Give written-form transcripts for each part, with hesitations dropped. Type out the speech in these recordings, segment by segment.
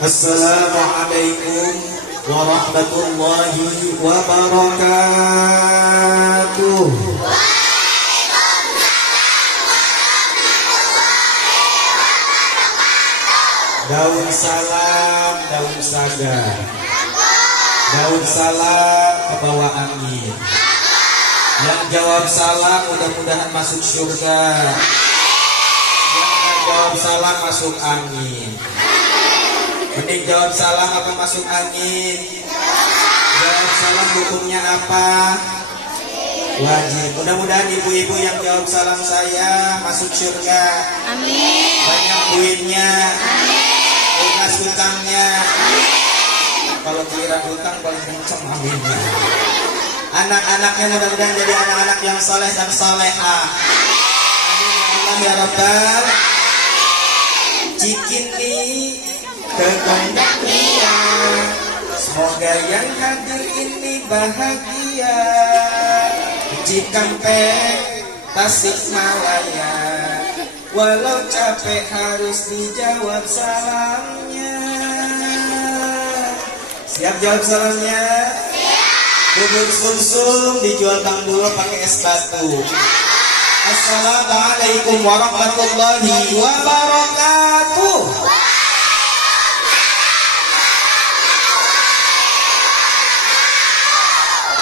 Assalamualaikum warahmatullahi wabarakatuh. Daun salam, daun saga. Daun salam kebawa angin. Yang jawab salam mudah-mudahan masuk surga. Yang gak jawab salam masuk angin. Mending jawab salam apa masuk angin? Jawab salam hukumnya apa? Wajib. Mudah-mudahan ibu-ibu yang jawab salam saya masuk surga. Amin. Banyak duitnya. Amin. Lunas hutangnya. Amin. Kalau giliran hutang paling kenceng aminnya. Anak-anaknya mudah-mudahan jadi anak-anak yang soleh dan solehah. Amin ya Allah ya Rabbal. Cikin nih kekondak dia. Semoga yang hadir ini bahagia. Cikampek Tasikmalaya. Walau capek harus dijawab salamnya. Siap jawab salamnya? Bubur sumsum dijual Bang Dulo pakai es batu. Assalamualaikum warahmatullahi wabarakatuh.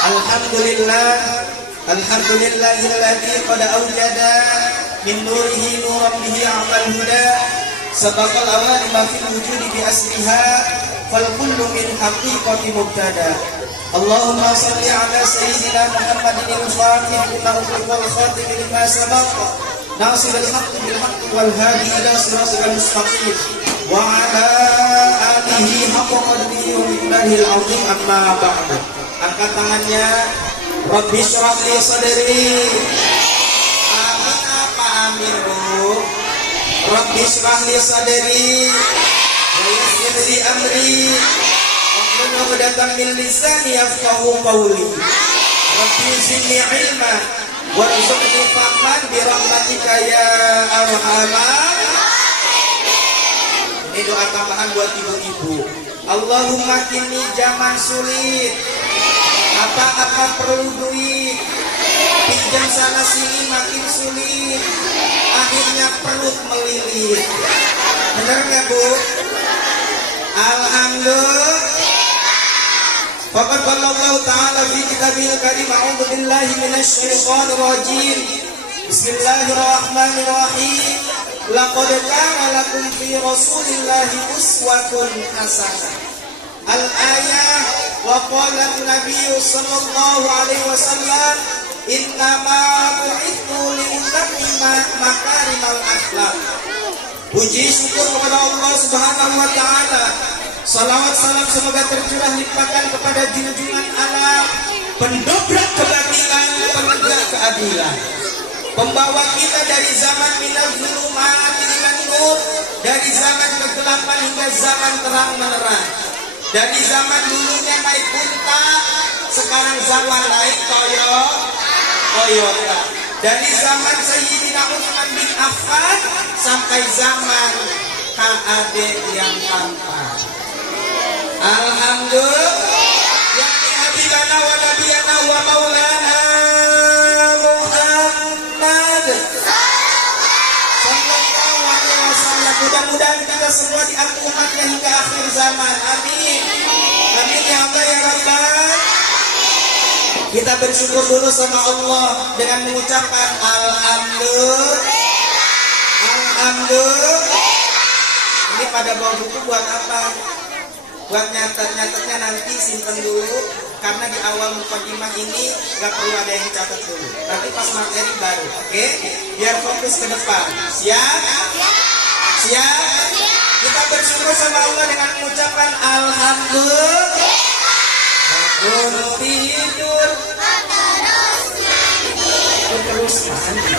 Alhamdulillah, alhamdulillahilladzi qad awjada min nurihi nuran bihi a'mal huda. Sabaqal awani ma fil wujudi bi asliha fal kullu min haqiqati mubtada. Allahumma salli ala sayyidina Muhammadin al-fatih lima ughliqa wal khatim lima sabaqa nasiril haqqi bil haqqi wal hadi ila siratal mustaqim wa ala alihi haqqa qadrihi wa miqdarihi al-'azim amma ba'du. Angkat tangannya. Rabbi shrah li sadri. Amin apa amin bu? Rabbi shrah li sadri wa yassir li amri. Wa datang min lisani yafqahu qawli. Rabbi zidni ilma warzuqni fahman bi rahmatika ya arhamar. Ini doa tambahan buat ibu-ibu. Allahumma kini zaman sulit. Apa-apa perlu duit. Pinjam sana sini makin sulit. Akhirnya perut melilit. Benar nggak bu? Alhamdulillah. Faqad qala Allah Ta'ala fi kitabil karim a'udzu billahi minasy syaithanir rajim. Bismillahirrahmanirrahim. Laqad kana lakum fi Rasulillahi uswatun hasanah. Al-ayah wa qala an-nabiy sallallahu alaihi wasallam innama bu'ithu li utammima makarimal akhlaq. Puji syukur kepada Allah Subhanahu wa taala. Salawat salam semoga tercurah limpahkan kepada junjungan alam, pendobrak kebajikan, penegak keadilan, pembawa kita dari zaman minal zulumat ilan nur, dari zaman kegelapan hingga zaman terang menerang, dari zaman dulunya naik unta, sekarang zaman naik Toyota, dari zaman Sayyidina Utsman bin Affan sampai zaman KAD yang tampan. Alhamdulillah. Ya habibana wa nabiyana wa maulana Muhammad sallallahu alaihi wasallam. Mudah-mudahan kita semua diangkat umatnya hingga akhir zaman. Amin. Amin ya Allah ya Rabbal. Kita bersyukur dulu sama Allah dengan mengucapkan alhamdulillah. Alhamdulillah. Ini pada bawa buku buat apa? Buat nyatet-nyatetnya nanti simpen dulu. Karena di awal mukadimah ini gak perlu ada yang catat dulu. Nanti pas materi baru, oke? Biar fokus ke depan. Siap? Siap? Kita bersyukur sama Allah dengan mengucapkan alhamdulillah. Bangun tidur terus mandi.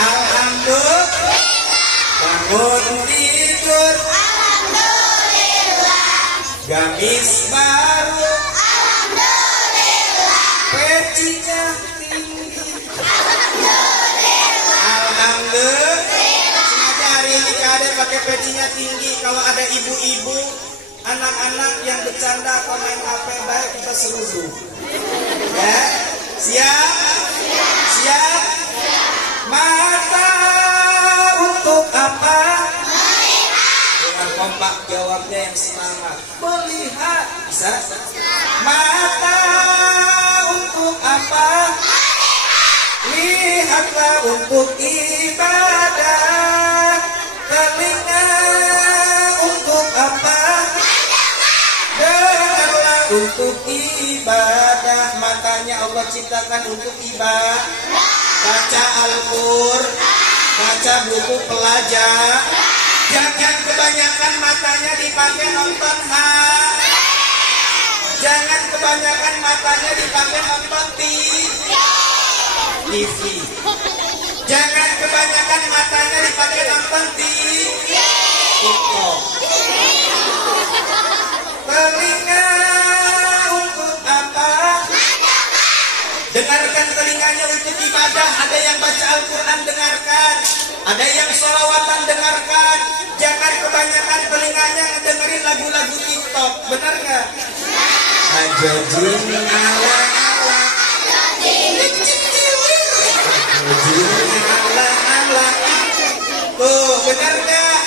Alhamdulillah. Bangun tidur. Gamis baru. Alhamdulillah. Pecinya tinggi. Alhamdulillah. Alhamdulillah. Sengaja hari ini KAD pakai PD-nya tinggi. Kalau ada ibu-ibu, anak-anak yang bercanda atau main HP, baik kita seruduk. Ya, siap? Siap? Mata untuk apa? Dengan kompak jawabnya yang semangat. Melihat. Bisa? Mata untuk apa? Lihatlah untuk ibadah. Telinga untuk apa? Dengarlah untuk ibadah. Matanya Allah ciptakan untuk ibadah. Baca Al-Qur'an, baca buku pelajar. Jangan kebanyakan matanya dipakai nonton Jangan kebanyakan matanya dipakai nonton TV. Jangan kebanyakan matanya dipakai nonton TikTok. Telinga untuk apa? Dengarkan telinganya untuk ibadah. Ada yang baca Al-Quran, dengarkan. Ada yang sholawatan, dengarkan. Jangan kebanyakan telinganya ngedengerin lagu-lagu TikTok. Benar nggak? Ajajin ala-ala, ala-ala. Tuh, benar nggak?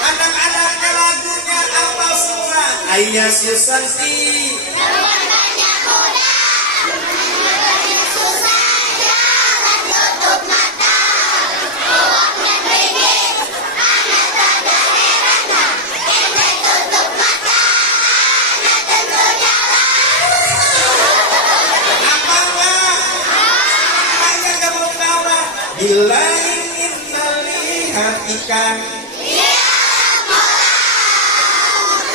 Anak-anaknya lagunya apa semua? Ayah Susanti. Bila ingin melihat ikan,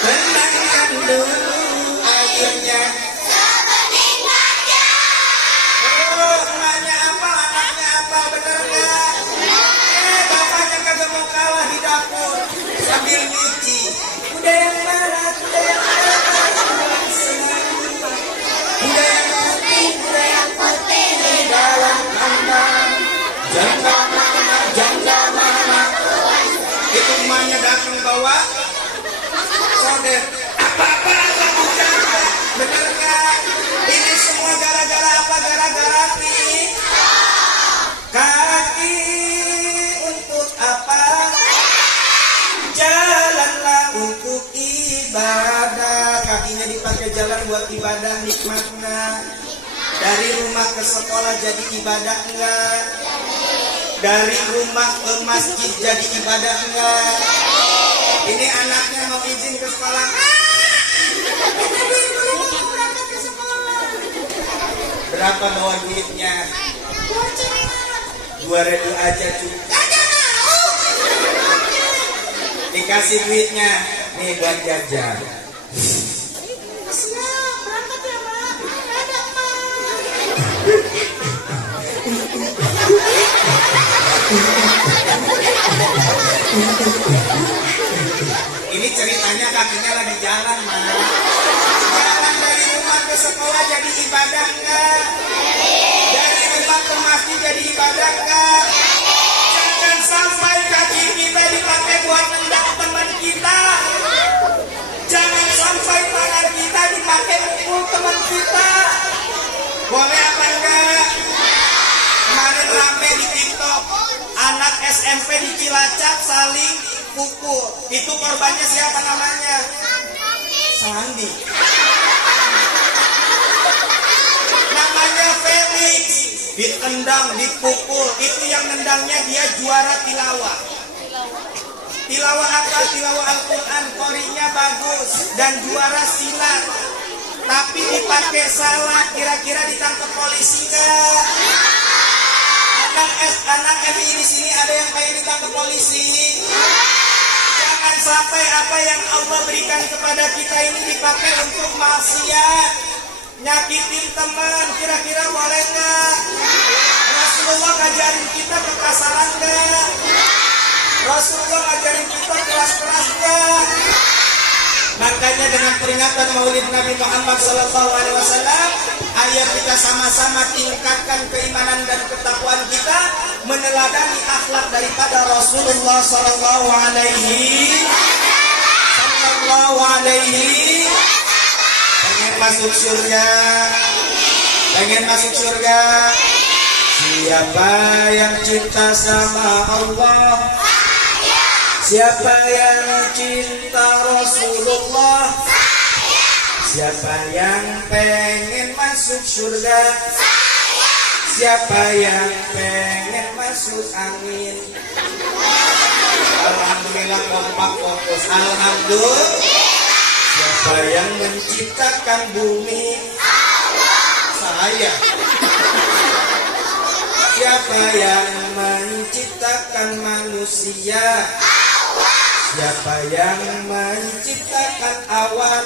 tenangkan dulu airnya. Oh, emaknya apa, anaknya apa, bener gak? Bapaknya kagak mau kalah di dapur sambil nyuci. Udah yang mana, udah yang mana, udah yang putih di dalam kandang. Janda mana itu emaknya datang bawa sodet. Apa-apa bener gak? Ini semua gara-gara apa? Gara-gara kaki. Untuk apa? Jalanlah untuk ibadah. Kakinya dipakai jalan buat ibadah, nikmatnya. Dari rumah ke sekolah jadi ibadah enggak? Dari rumah ke masjid jadi ibadah enggak? Ini anaknya mau izin ke sekolah. Berapa bawa duitnya? 2.000 aja cukup. Dikasih duitnya, nih buat jajan. Ini ceritanya kakinya lagi jalan, Mas. Jalan dari rumah ke sekolah jadi ibadah enggak? Dari rumah ke masjid jadi ibadah enggak? Jangan sampai kaki kita dipakai buat nendang teman kita. Jangan sampai tangan kita dipakai mukul teman kita. Boleh apa enggak? Kemarin rame di TikTok, anak SMP di Cilacap saling pukul. Itu korbannya siapa namanya? Sandi. Namanya Felix. Ditendang, dipukul. Itu yang nendangnya dia juara tilawah. Tilawah apa? Tilawah Al-Quran. Qorinya bagus dan juara silat. Tapi dipakai salah, kira-kira ditangkap polisi nggak? Anak MI di sini ada yang kayak ditangkap polisi. Jangan sampai apa yang Allah berikan kepada kita ini dipakai untuk maksiat, nyakitin teman. Kira-kira boleh nggak? Rasulullah ngajarin kita kekasaran nggak? Rasulullah ngajarin kita keras-keras nggak? Makanya dengan peringatan Maulid Nabi Muhammad SAW, ayo kita sama-sama tingkatkan keimanan dan ketakwaan kita, meneladani akhlak daripada Rasulullah SAW. Pengen masuk surga, pengen masuk surga. Siapa yang cinta sama Allah? Siapa yang cinta Rasulullah? Siapa yang pengen masuk surga? Siapa yang pengen masuk angin? Alhamdulillah, kompak fokus. Alhamdulillah. Siapa yang menciptakan bumi? Saya. Siapa yang menciptakan manusia? Siapa yang menciptakan awan?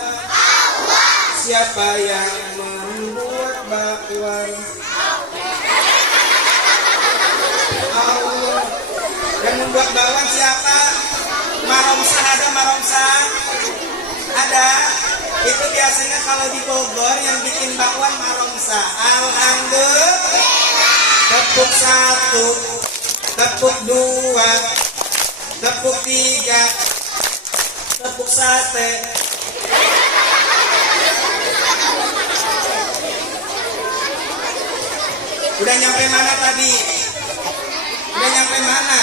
Siapa yang membuat bakwan? Allah. Yang membuat bakwan siapa? Maromsa, ada Maromsa? Ada. Itu biasanya kalau di Bogor yang bikin bakwan Maromsa. Alhamdulillah. Tepuk 1, tepuk 2, tepuk 3, tepuk sate. Udah nyampe mana tadi? Udah nyampe mana?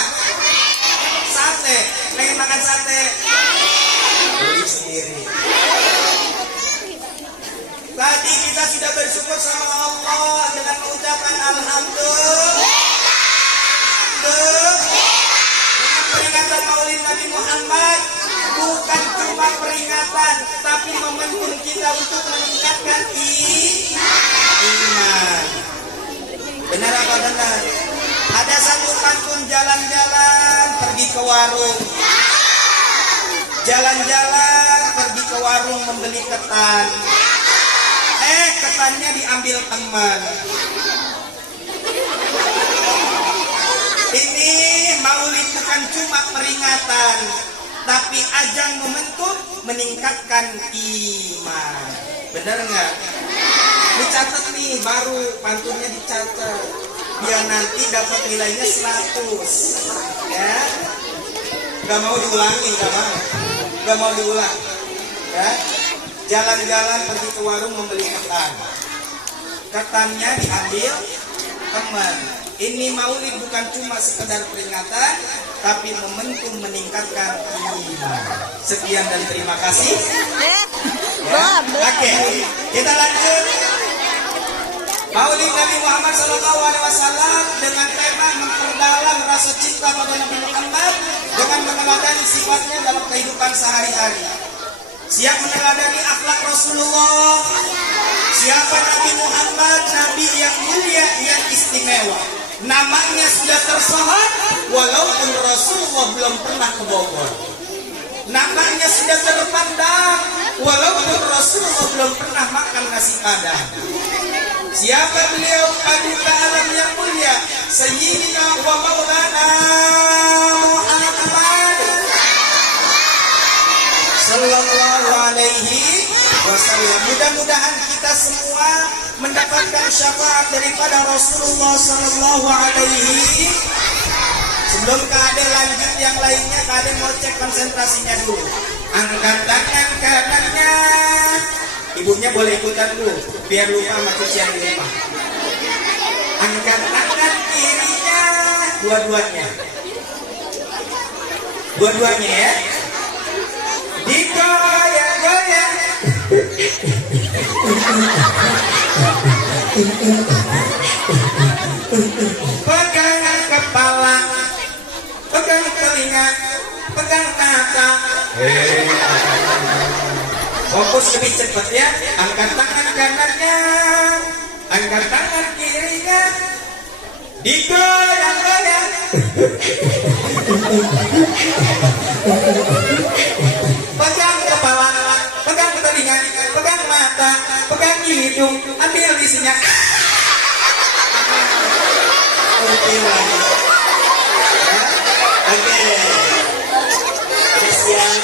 Sate. Pengen makan sate? Beli sendiri. Tadi kita sudah bersyukur sama Allah dengan mengucapkan Alhamdulillah. Dengan peringatan Maulid Nabi Muhammad, bukan cuma peringatan, tapi momentum kita untuk meningkatkan iman. Benar apa benar? Ada satu pantun jalan-jalan pergi ke warung. Jalan-jalan pergi ke warung membeli ketan. Ketannya diambil teman. Ini Maulid bukan cuma peringatan, tapi ajang momentum meningkatkan iman. Benar nggak? Dicatat nih, baru pantunnya dicatat, biar nanti dapat nilainya 100. Ya, nggak mau diulangi, nggak mau diulang. Ya, jalan-jalan pergi ke warung membeli ketan. Ketannya diambil teman. Ini Maulid bukan cuma sekedar peringatan, tapi momentum meningkatkan iman. Sekian dan terima kasih. Ya. Oke, kita lanjut. Maulid Nabi Muhammad SAW dengan tema memperdalam rasa cinta pada Nabi Muhammad dengan meneladani sifatnya dalam kehidupan sehari-hari. Siap meneladani akhlak Rasulullah. Siapa Nabi Muhammad? Nabi yang mulia, yang istimewa. Namanya sudah tersohor walaupun Rasulullah belum pernah ke Bogor. Namanya sudah terpandang walaupun Rasulullah belum pernah makan nasi padang. Siapa beliau? Paduka alam yang mulia, Sayyidina wa Maulana Muhammad sallallahu alaihi wasallam. Mudah-mudahan kita semua mendapatkan syafaat daripada Rasulullah sallallahu alaihi. Sebelum Kade lanjut yang lainnya, Kade mau cek konsentrasinya dulu. Angkat tangan kanannya. Ibunya boleh ikutan dulu, biar lupa sama cucian di rumah. Angkat tangan kirinya, dua-duanya. Dua-duanya ya. Digoyang-goyang. Pegang kepala, pegang telinga, pegang mata. Fokus lebih cepat ya. Angkat tangan kanannya, angkat tangan kirinya, digoyang-goyang. Pegang kepala, pegang telinga, pegang mata, pegang hidung, ambil isinya. Oke lagi. Oke. Siap.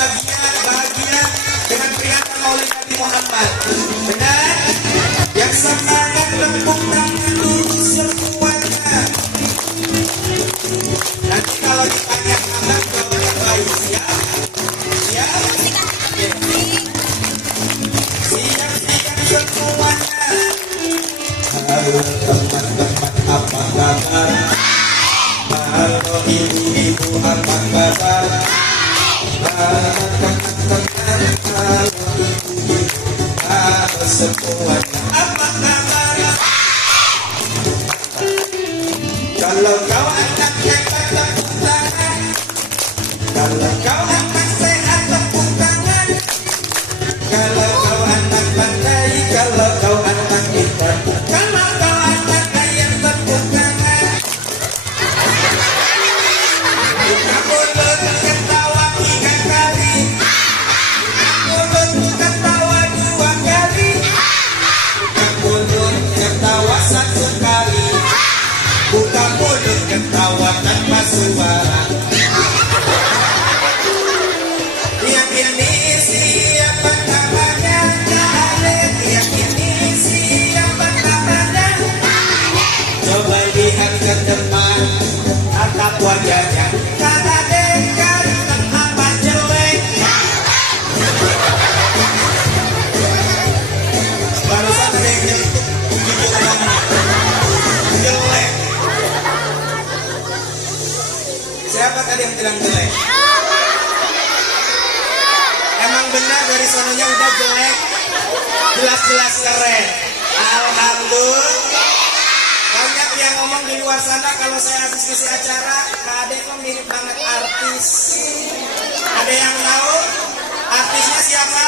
bahagia dengan peringatan Maulid Nabi Muhammad. Benar? Yang semangat tepuk tangan dulu semuanya. Nanti kalau ditanya anak jawabannya baik. Siap? Siap? Siap semuanya. Halo teman-teman, apa kabar? Halo ibu-ibu, apa kabar? Halo teman-teman, halo ibu-ibu, halo semuanya, apa kabar? Kalau kau anak hebat tepuk tangan, kalau kau anak sehat tepuk tangan, kalau kau anak pandai, kalau kau anak pintar, kalau kau anak kaya tepuk tangan. Buka mulut ketawa 3 kali, buka mulut ketawa 2 kali, buka mulut ketawa 1 kali, buka mulut ketawa tanpa suara. Yang ini siapa namanya? Khalid. Yang ini siapa namanya? Coba lihat ke depan, tatap wajahnya. Khalid ganteng apa jelek? Barusan ada yang nyentuh jujur banget. Jelek. Siapa tadi yang bilang jelek? Emang benar dari sononya udah jelek, jelas-jelas keren. Alhamdulillah. Banyak yang ngomong di luar sana kalau saya habis ngisi acara, Kak Ade kok mirip banget artis. Ada yang tahu artisnya siapa?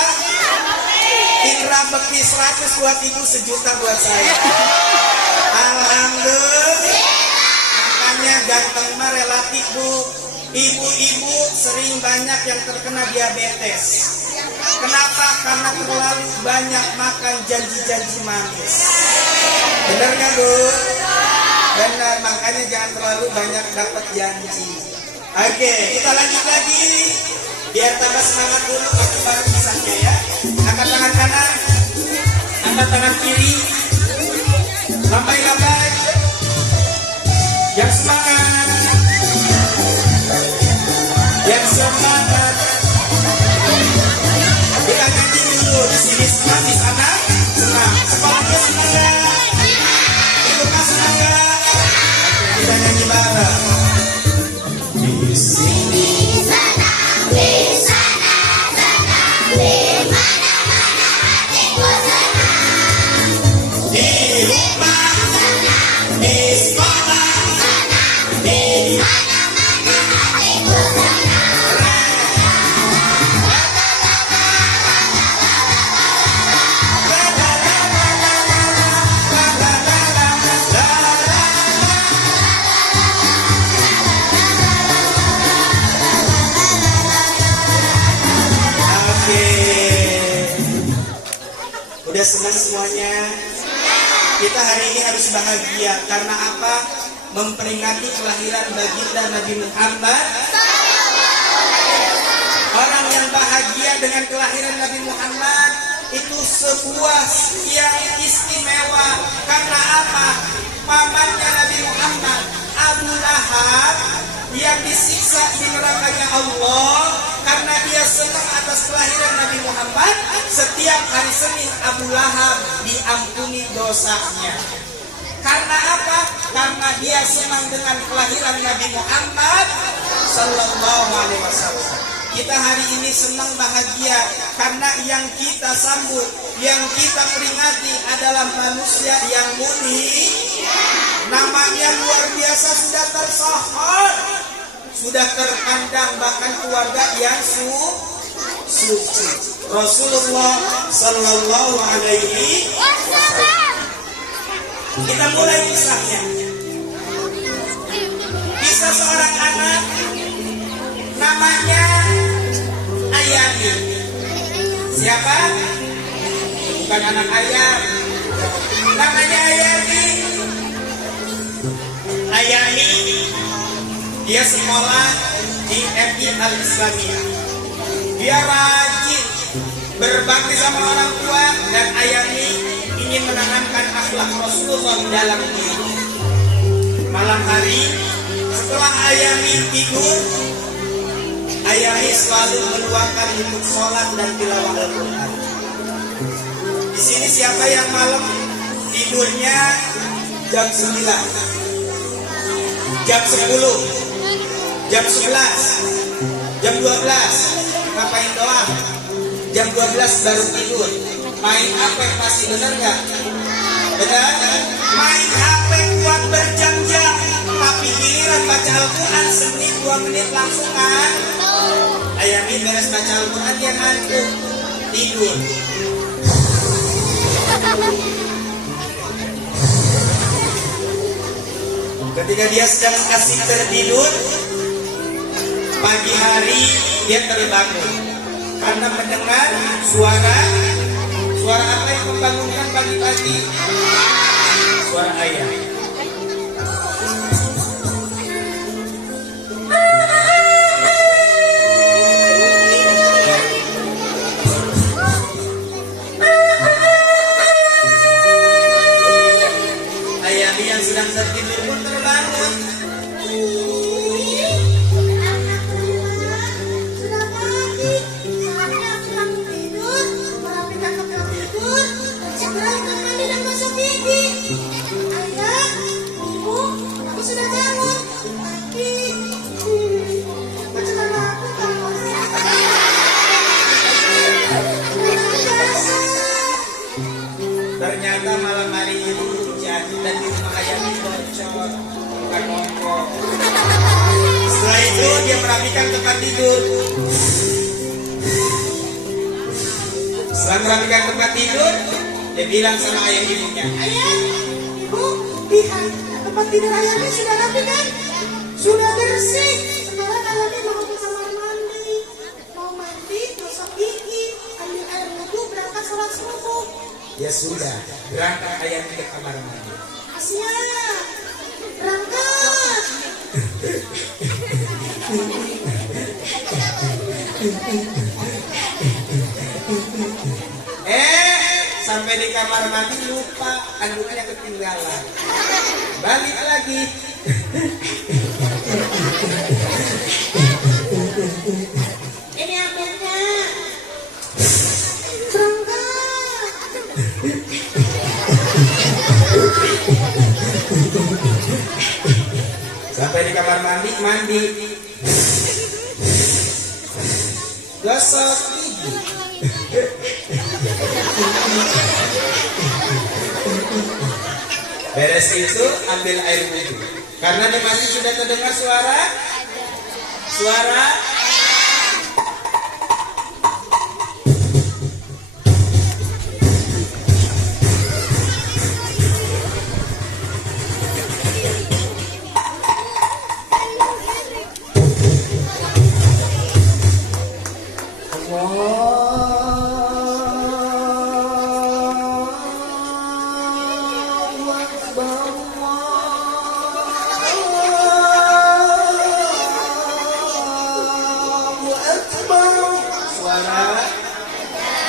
Indra Bekti. 100 buat ibu, 1 juta buat saya. Alhamdulillah. Makanya ganteng mah relatif, Bu. Ibu-ibu sering banyak yang terkena diabetes. Kenapa? Karena terlalu banyak makan janji-janji manis. Benar nggak, Bu? Benar, makanya jangan terlalu banyak dapat janji. Oke, kita lanjut lagi. Biar tambah semangat dulu, bareng pisahnya ya. Angkat tangan kanan, angkat tangan kiri, lambai-lambai. Yang semangat, yang semangat. Kita nyanyi dulu. Di sini senang, di sana senang. Sekolahnya senang nggak? Di rumah senang nggak? Kita nyanyi bareng. Di sini senang, di sana senang, di mana-mana hatiku senang. Di rumah senang, di sekolah senang, di mana-mana hatiku senang. Udah senang semuanya? Kita hari ini harus bahagia. Karena apa? Memperingati kelahiran baginda Nabi Muhammad. Orang yang bahagia dengan kelahiran Nabi Muhammad itu sebuah yang istimewa. Karena apa? Pamannya Nabi Muhammad, Abu Lahab, yang disiksa di nerakanya Allah karena dia senang atas kelahiran Nabi Muhammad. Setiap hari Senin Abu Lahab diampuni dosanya. Karena apa? Karena dia senang dengan kelahiran Nabi Muhammad Sallallahu Alaihi Wasallam. Kita hari ini senang bahagia karena yang kita sambut, yang kita peringati adalah manusia yang mulia. Namanya luar biasa, sudah tersohor, sudah terpandang, bahkan keluarga yang suci. Rasulullah Sallallahu Alaihi Wasallam. Kita mulai kisahnya. Kisah seorang anak namanya Ayani. Siapa? Bukan anak ayam. Namanya Ayani. Ayani dia sekolah di MI Al-Islamiyah. Dia rajin berbakti sama orang tua, dan Ayami ingin menanamkan akhlak Rasulullah dalam diri. Malam hari setelah Ayami tidur, Ayami selalu meluangkan untuk sholat dan tilawah Al-Quran. Di sini siapa yang malam tidurnya jam 9, jam 10, jam 11, jam 12, ngapain doang? Jam 12 baru tidur. Main HP pasti, benar gak? Benar? Main HP kuat berjam-jam, tapi giliran baca Al-Quran semenit 2 menit langsung kan? Ayami beres baca Al-Quran dia ngantuk, tidur. Ketika dia sedang asik tertidur, pagi hari dia terbangun karena mendengar suara apa yang membangunkan pagi-pagi? Suara ayah. Ayah yang sedang tertidur pun terbangun. Ternyata malam hari itu hujan dan di rumah Ayami bocor, bukan ngomong. Setelah itu dia merapikan tempat tidur. Setelah merapikan tempat tidur, dia bilang sama ayah ibunya, "Ayah, ibu, lihat tempat tidur Ayami sudah rapi kan? Sudah bersih. Sekarang Ayami mau ke kamar mandi. Mau mandi, gosok gigi, ambil air wudhu, berangkat sholat subuh." Ya sudah, berangkat Ayami ke kamar mandi. Siap, berangkat. Sampai di kamar mandi lupa anduknya ketinggalan. Balik lagi. Ini ambilnya. Berangkat. Sampai di kamar mandi. Gosok gigi. Beres itu ambil air wudhu. Karena dia masih sudah terdengar suara.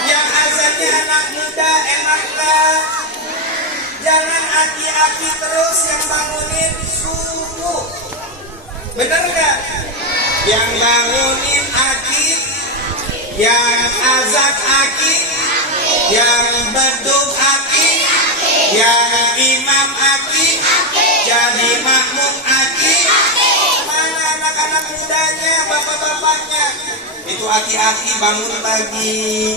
Yang azannya anak muda enaklah. Jangan aki-aki terus yang bangunin subuh. Bener gak? Yang bangunin aki, yang azan aki, yang beduk aki, yang imam aki, jadi makmum aki. Mana anak-anak mudanya, bapak-bapaknya? Itu aki-aki bangun pagi.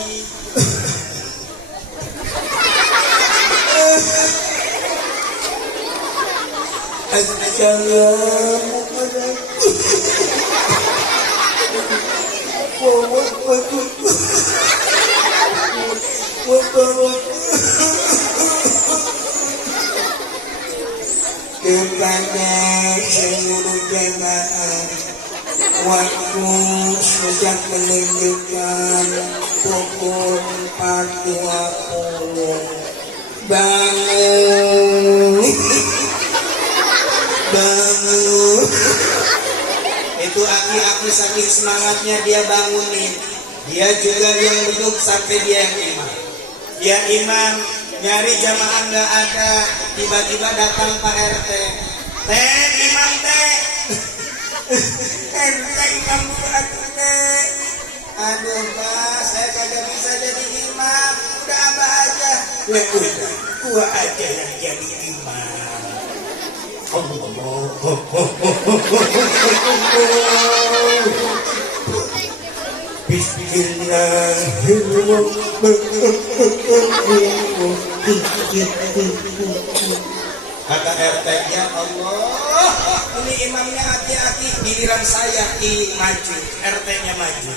Kepada seluruh jemaah, waktu sudah menunjukkan pukul 4.20. Bangun. Itu aki-aki saking semangatnya dia bangunin. Dia juga yang duduk sampai dia yang imam. Dia imam, nyari jamaah nggak ada, tiba-tiba datang Pak RT. Teh, imam teh. RT imam teh. Aduh Pak, saya kagak bisa jadi imam. Udah Abah aja. Ya udah, gua aja yang jadi imam. Bismillahirrahmanirrahim. Kata RT, ya Allah, ini imamnya hati-hati, giliran saya maju, RT-nya maju.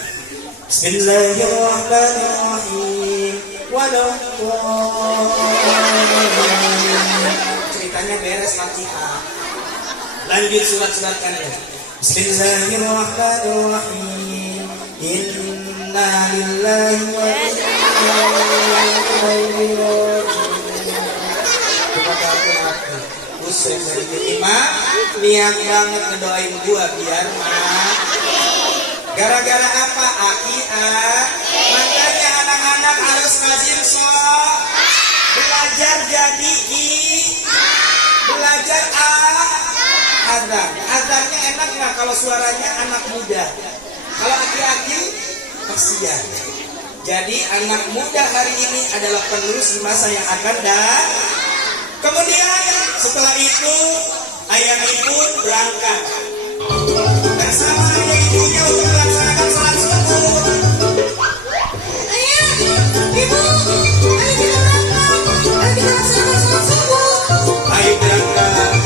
Bismillahirrahmanirrahim. Ceritanya beres Fatihah. Lanjut surat-suratkan ya. Bismillahirrahmanirrahim. Inna lillahi wa inna ilaihi raji'un. Usai dari imam, niat banget ngedoain gua biar gara-gara apa? Akidah. Makanya anak-anak harus rajin sholat, belajar jadi belajar azan. Azannya enak nggak kalau suaranya anak muda? Kalau aki-aki kasihan. Jadi anak muda hari ini adalah penerus di masa yang akan datang. Kemudian setelah itu ayah ibu berangkat bersama ayah ibunya untuk melaksanakan salat subuh. Ayah, ibu, ayo kita berangkat. Ayo kita laksanakan salat subuh. Ayo berangkat.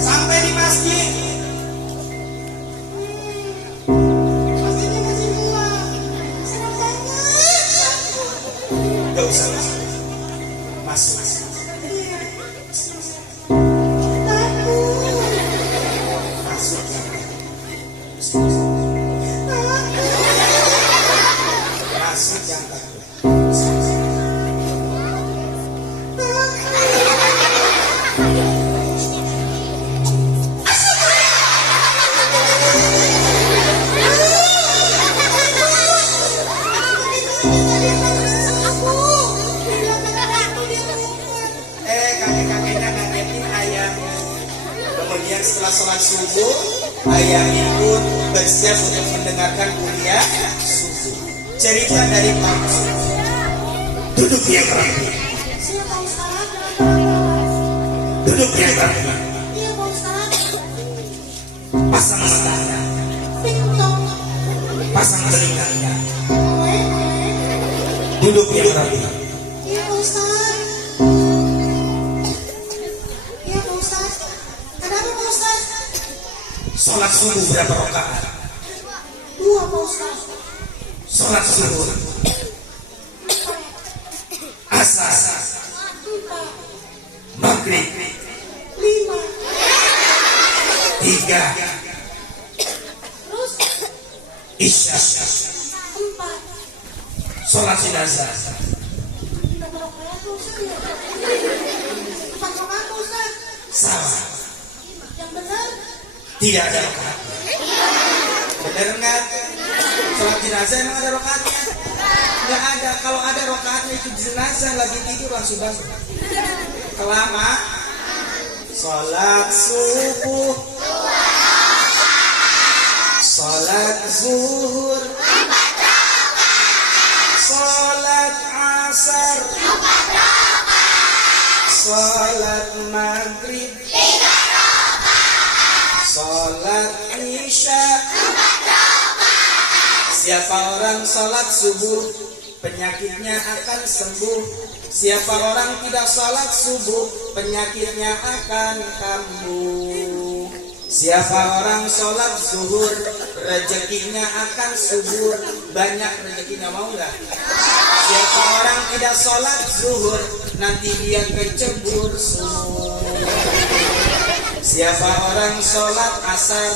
Sampai di masjid. Gak usah masuk. Masuk yang takut. Kakek-kakeknya ngagetin ayahnya. Kemudian setelah sholat subuh, ayah ikut bersiap untuk mendengarkan kuliah subuh. Cerita dari Pak. Duduk yang rapi. Duduk yang rapi. Pasang matanya. Pasang telinganya. Duduk yang rapi. Iya Pak Ustaz. Iya Pak Ustaz. Ada apa Pak Ustaz? Sholat subuh berapa rakaat? 2 Pak Ustaz. Sholat subuh. Asar. 4. Maghrib. 5. 3. Terus Isya. 4. Sholat jenazah. Berapa rakaat Pak Ustaz ya? 4 rakaat Pak Ustaz. Salah. Yang benar? Tidak ada rakaat. Benar enggak? Sholat jenazah emang ada rakaatnya? Enggak ada. Kalau ada rakaatnya itu jenazah lagi tidur langsung bangun. Kelama. Sholat subuh. Sholat zuhur. Sholat asar. Sholat maghrib. Sholat isya. Siapa orang sholat subuh, penyakitnya akan sembuh. Siapa orang tidak sholat subuh, penyakitnya akan kambuh. Siapa orang sholat zuhur, rezekinya akan subur. Banyak rezekinya, mau nggak? Siapa orang tidak sholat zuhur, nanti dia kecebur sumur. Siapa orang sholat asar,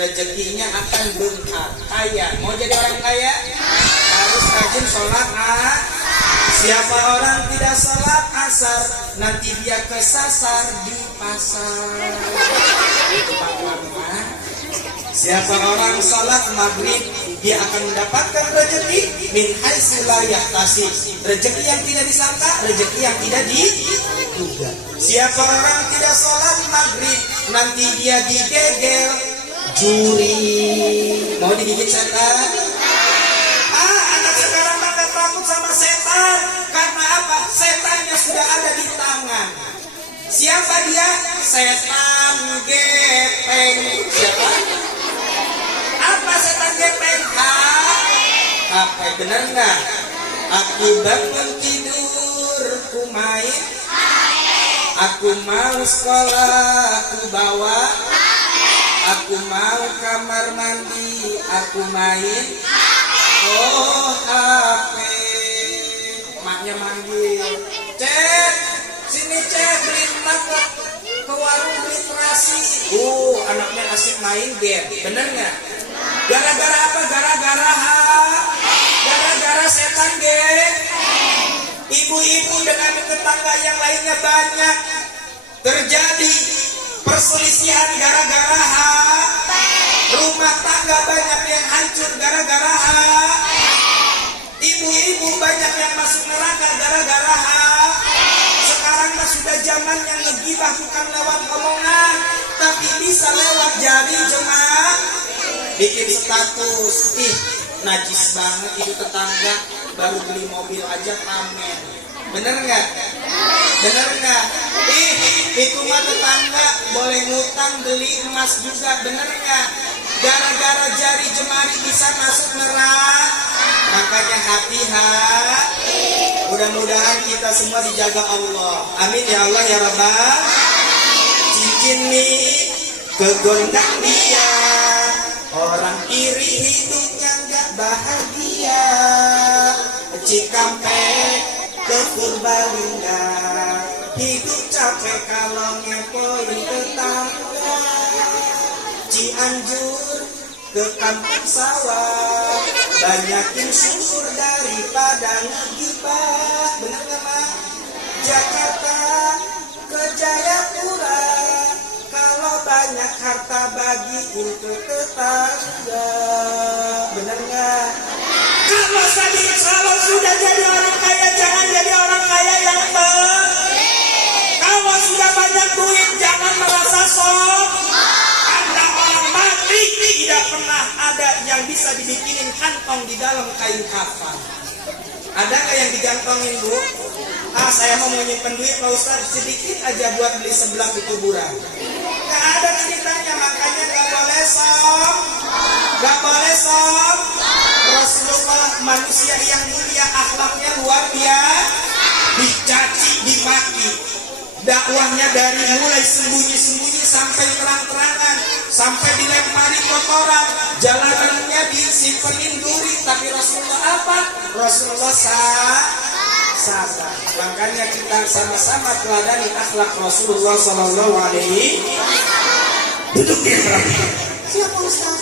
rezekinya akan bengkak kaya. Mau jadi orang kaya? Harus rajin sholat asar. Siapa orang tidak sholat asar, nanti dia kesasar di pasar. Siapa orang sholat maghrib, dia akan mendapatkan rezeki min haitsu la yahtasib, rezeki yang tidak disangka, rezeki yang tidak diduga. Siapa orang tidak sholat maghrib, nanti dia digegel juri. Mau digigit setan? Anak sekarang pada takut sama setan. Karena apa? Setannya sudah ada di tangan. Siapa dia? Setan gepeng. Siapa? Apa setan gepeng? HP. Benar nggak? Aku bangun tidur, ku main. Aku mau sekolah, aku bawa. Aku mau kamar mandi, aku main. Oh HP. Maknya manggil, Cek, sini Cek, beli emak ke warung beli terasi. Anaknya asik main game. Bener nggak? Gara-gara apa? Gara-gara setan geng. Ibu-ibu dengan tetangga yang lainnya banyak terjadi perselisihan gara-gara rumah tangga banyak yang hancur gara-gara ibu-ibu banyak yang masuk neraka gara-gara sekarang mah sudah zaman yang ngegibah bukan lewat omongan tapi bisa lewat jari jemaah. Bikin status, najis banget itu tetangga baru beli mobil aja pamer. Bener nggak? Bener nggak? Itu mah tetangga boleh ngutang beli emas juga. Bener nggak? Gara-gara jari jemari bisa masuk neraka. Makanya hati-hati. Mudah-mudahan kita semua dijaga Allah. Amin ya Allah ya Rabbal. Cincin nih kegondang dia. Orang iri hidupnya nggak bahagia. Cikampek ke Purbalingga, hidup capek kalau ngepoin tetangga. Cianjur ke kampung sawah, banyakin syukur daripada ngegibah. Bener nggak Mak? Jakarta ke Jayapura, kalau banyak harta bagiin ke tetangga. Bener nggak? Kalau sudah jadi orang kaya, jangan jadi orang kaya yang kalau sudah banyak duit, jangan merasa sok. Karena orang mati tidak pernah ada yang bisa dibikinin kantong di dalam kain kafan. Ada nggak yang digantongin Bu? Saya mau menyimpan duit Pak Ustaz sedikit aja buat beli seblak di kuburan. Nggak ada ceritanya, makanya nggak boleh sok. Nggak boleh sok. Rasulullah manusia yang mulia, akhlaknya luar biasa, dicaci, dimaki. Dakwahnya dari mulai sembunyi-sembunyi sampai terang-terangan, sampai dilempari kotoran, jalanannya disimpenin duri. Tapi Rasulullah apa? Rasulullah sabar. Makanya kita sama-sama teladani akhlak Rasulullah Sallallahu Alaihi Wasallam. Duduk dia terakhir. Siapa Ustaz?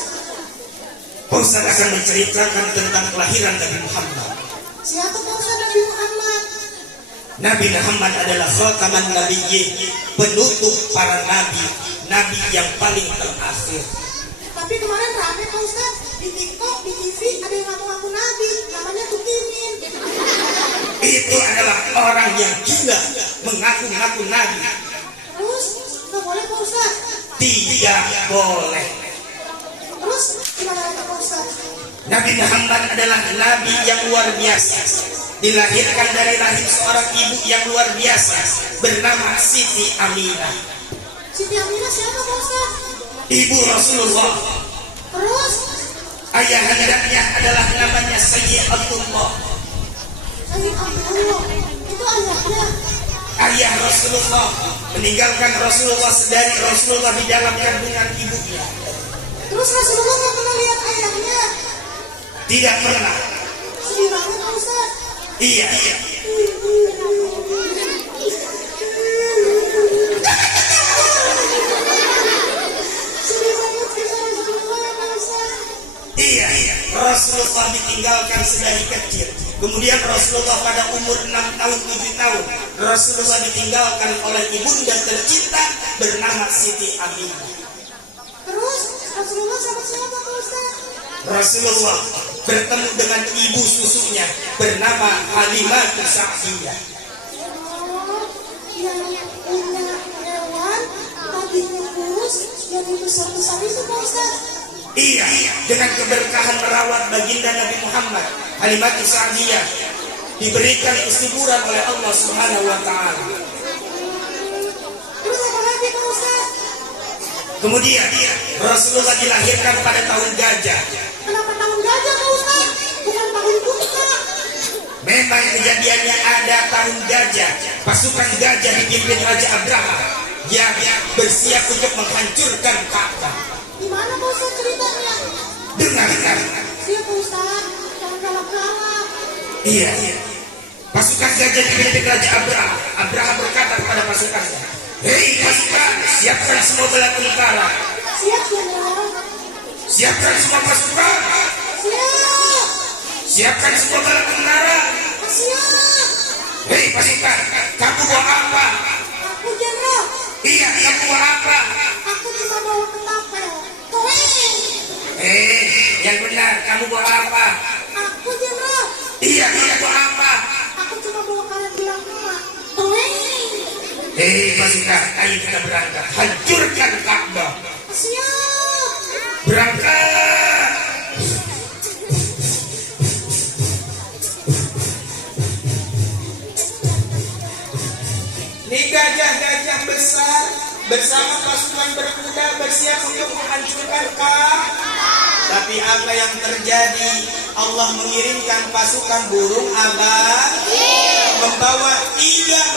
Pak Ustaz akan menceritakan tentang kelahiran Nabi Muhammad. Siapa Pak Ustaz Nabi Muhammad? Nabi Muhammad adalah khataman nabiyyin, penutup para nabi, nabi yang paling terakhir. Tapi kemarin rame Pak Ustaz, di TikTok, di TV ada yang ngaku-ngaku nabi, namanya Tukimin. Itu adalah orang yang gila mengaku-ngaku nabi. Terus nggak boleh Pak Ustaz? Tidak boleh. Terus gimana lagi Pak Ustaz? Nabi Muhammad adalah nabi yang luar biasa, dilahirkan dari rahim seorang ibu yang luar biasa bernama Siti Aminah. Siti Aminah siapa Pak Ustaz? Ibu Rasulullah. Terus ayahandanya adalah namanya Sayyidullah. Sayyid Abdullah itu ayahnya. Ayah Rasulullah meninggalkan Rasulullah sedari Rasulullah di dalam kandungan ibunya. Terus Rasulullah nggak pernah lihat ayahnya? Tidak pernah. Sedih banget Pak Ustaz. Iya. Sedih banget kisah Rasulullah Pak Ustaz. Iya. Rasulullah ditinggalkan sedari kecil. Kemudian Rasulullah pada umur 6 tahun 7 tahun Rasulullah ditinggalkan oleh ibunda tercinta bernama Siti Aminah. Terus Rasulullah sama siapa Pak Ustaz? Rasulullah bertemu dengan ibu susunya bernama Halimah Sa'diyah. Oh, yang punya hewan tadinya kurus jadi besar-besar itu Pak Ustaz. Iya, dengan keberkahan merawat baginda Nabi Muhammad, Halimah Sa'diyah diberikan kesuburan oleh Allah Subhanahu wa taala. Terus apa lagi Pak Ustaz? Kemudian Rasulullah dilahirkan pada tahun gajah. Kenapa tahun gajah Pak Ustaz? Bukan tahun kuda. Memang kejadiannya ada tahun gajah. Pasukan gajah dipimpin Raja Abraha yang bersiap untuk menghancurkan Ka'bah. Di mana Pak Ustaz ceritanya? Dengarkan. Siap Pak Ustaz, jangan galak-galak. Iya. Pasukan gajah dipimpin Raja Abraha. Abraha berkata kepada pasukannya, "Hei pasukan, siapkan semua bala tentara. Siap Jenderal. Siapkan semua pasukan. Siap. Siapkan semua bala tentara. Siap. Hei pasukan, kamu bawa apa?" Aku Jenderal. "Iya, kamu bawa apa?" Aku cuma bawa ketapel. Toeng. Yang benar, kamu bawa apa? Aku Jenderal. "Iya, kamu bawa apa?" Aku cuma bawa karet gelang emak. Toeng. Pasukan, ayo kita berangkat. Hancurkan Ka'bah. Siap. Berangkat. Ini gajah-gajah besar bersama pasukan berkuda bersiap untuk menghancurkan Ka'bah. Tapi apa yang terjadi? Allah mengirimkan pasukan burung ababil membawa 3